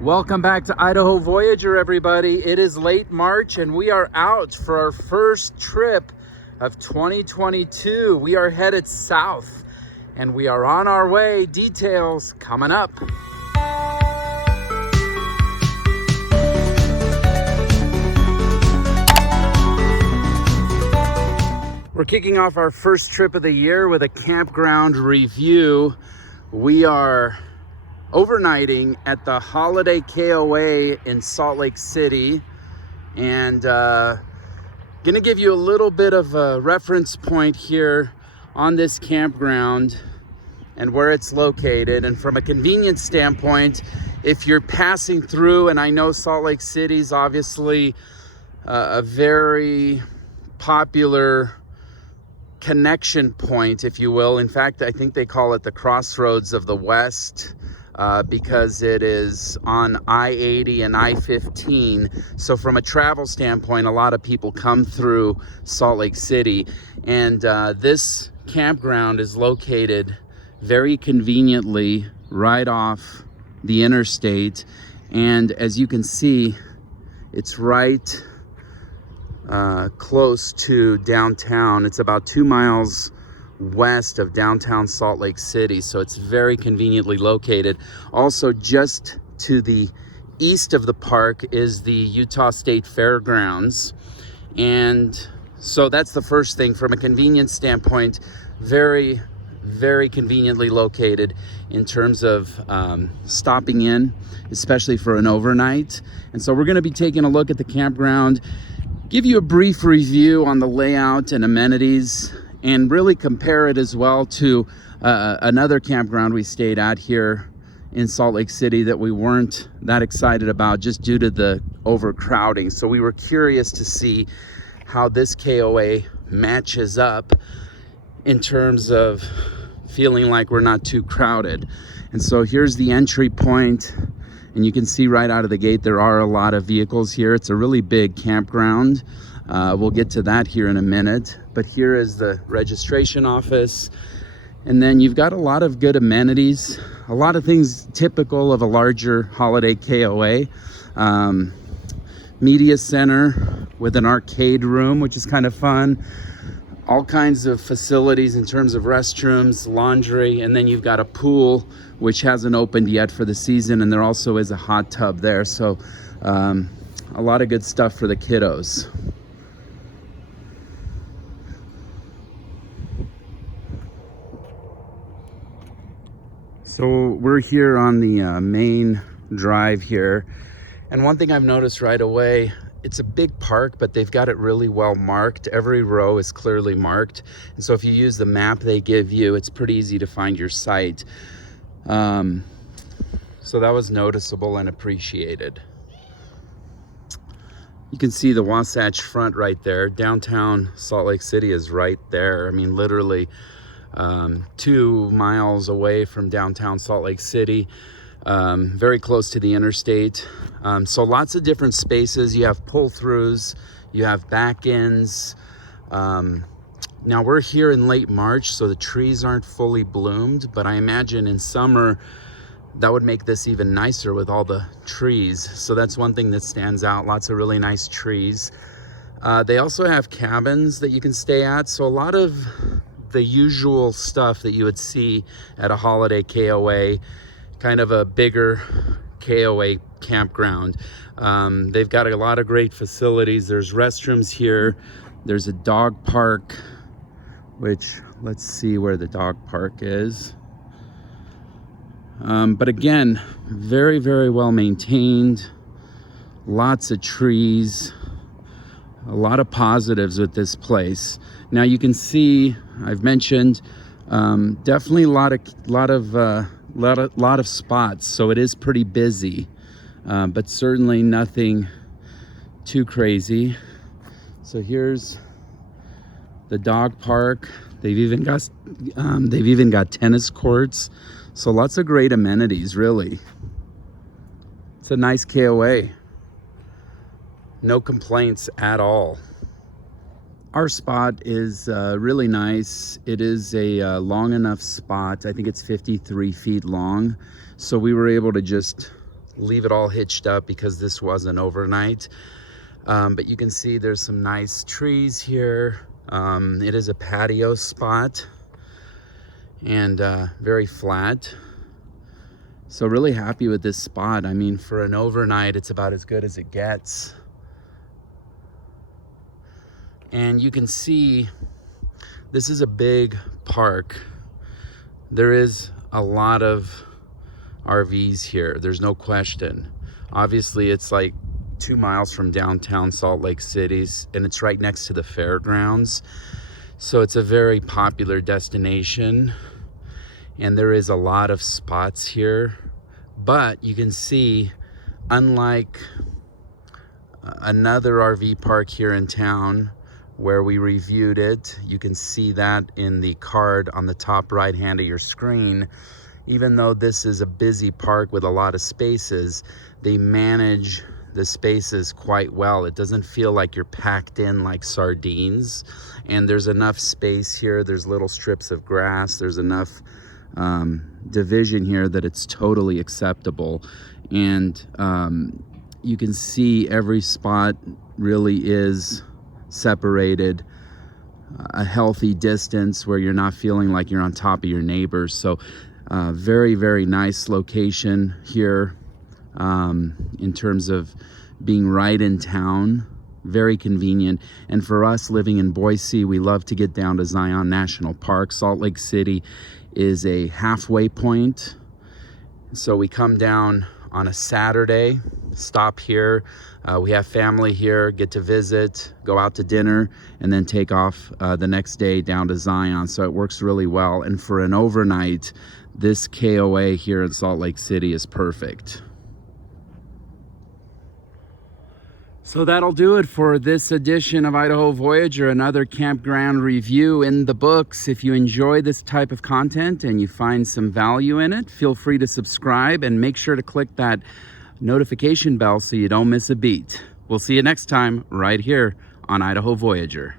Welcome back to Idaho Voyager, everybody. It is late March and we are out for our first trip of 2022. We are headed south and we are on our way. Details coming up. We're kicking off our first trip of the year with a campground review. We are overnighting at the Holiday KOA in Salt Lake City, and gonna give you a little bit of a reference point here on this campground and where it's located. And from a convenience standpoint, if you're passing through, and I know Salt Lake City is obviously a very popular connection point, if you will. In fact, I think they call it the crossroads of the West, because it is on I-80 and I-15. So from a travel standpoint, a lot of people come through Salt Lake City, and this campground is located very conveniently right off the interstate. And as you can see, it's right close to downtown. It's about 2 miles west of downtown Salt Lake City, so it's very conveniently located. Also, just to the east of the park is the Utah State Fairgrounds, and so that's the first thing. From a convenience standpoint, very conveniently located in terms of stopping in, especially for an overnight. And so we're going to be taking a look at the campground, give you a brief review on the layout and amenities, and really compare it as well to another campground we stayed at here in Salt Lake City that we weren't that excited about just due to the overcrowding. So we were curious to see how this KOA matches up in terms of feeling like we're not too crowded. And so here's the entry point, and you can see right out of the gate there are a lot of vehicles here. It's a really big campground. We'll get to that here in a minute, but here is the registration office. And then you've got a lot of good amenities, a lot of things typical of a larger holiday KOA. Media center with an arcade room, which is kind of fun. All kinds of facilities in terms of restrooms, laundry, and then you've got a pool, which hasn't opened yet for the season, and there also is a hot tub there. So a lot of good stuff for the kiddos. So we're here on the main drive here, and one thing I've noticed right away, it's a big park, but they've got it really well marked. Every row is clearly marked, and so if you use the map they give you, it's pretty easy to find your site. So that was noticeable and appreciated. You can see the Wasatch Front right there. Downtown Salt Lake City is right there. I mean, literally 2 miles away from downtown Salt Lake City, very close to the interstate. So lots of different spaces. You have pull-throughs, you have back-ends. Now we're here in late March, so the trees aren't fully bloomed, but I imagine in summer that would make this even nicer with all the trees. So that's one thing that stands out, lots of really nice trees. They also have cabins that you can stay at, so a lot of the usual stuff that you would see at a holiday KOA, kind of a bigger KOA campground. They've got a lot of great facilities. There's restrooms here. There's a dog park, which, let's see where the dog park is. But again, very well maintained. Lots of trees. A lot of positives with this place. Now you can see, I've mentioned, definitely a lot of spots, so it is pretty busy, but certainly nothing too crazy. So here's the dog park. They've even got tennis courts, so lots of great amenities. Really, it's a nice KOA. No complaints at all. Our spot is really nice. It is a long enough spot. I think it's 53 feet long. So we were able to just leave it all hitched up because this was an overnight. But you can see there's some nice trees here. It is a patio spot and very flat. So really happy with this spot. I mean, for an overnight, it's about as good as it gets. And you can see this is a big park. There is a lot of RVs here. There's no question. Obviously, it's like 2 miles from downtown Salt Lake City, and it's right next to the fairgrounds. So it's a very popular destination. And there is a lot of spots here, but you can see, unlike another RV park here in town where we reviewed it, you can see that in the card on the top right hand of your screen. Even though this is a busy park with a lot of spaces, they manage the spaces quite well. It doesn't feel like you're packed in like sardines, and there's enough space here. There's little strips of grass. There's enough division here that it's totally acceptable. And you can see every spot really is separated a healthy distance where you're not feeling like you're on top of your neighbors. So very, very nice location here in terms of being right in town. Very convenient. And for us living in Boise, we love to get down to Zion National Park. Salt Lake City is a halfway point. So we come down on a Saturday, stop here. We have family here, get to visit, go out to dinner, and then take off the next day down to Zion. So it works really well. And for an overnight, this KOA here in Salt Lake City is perfect. So that'll do it for this edition of Idaho Voyager, another campground review in the books. If you enjoy this type of content and you find some value in it, feel free to subscribe and make sure to click that notification bell so you don't miss a beat. We'll see you next time right here on Idaho Voyager.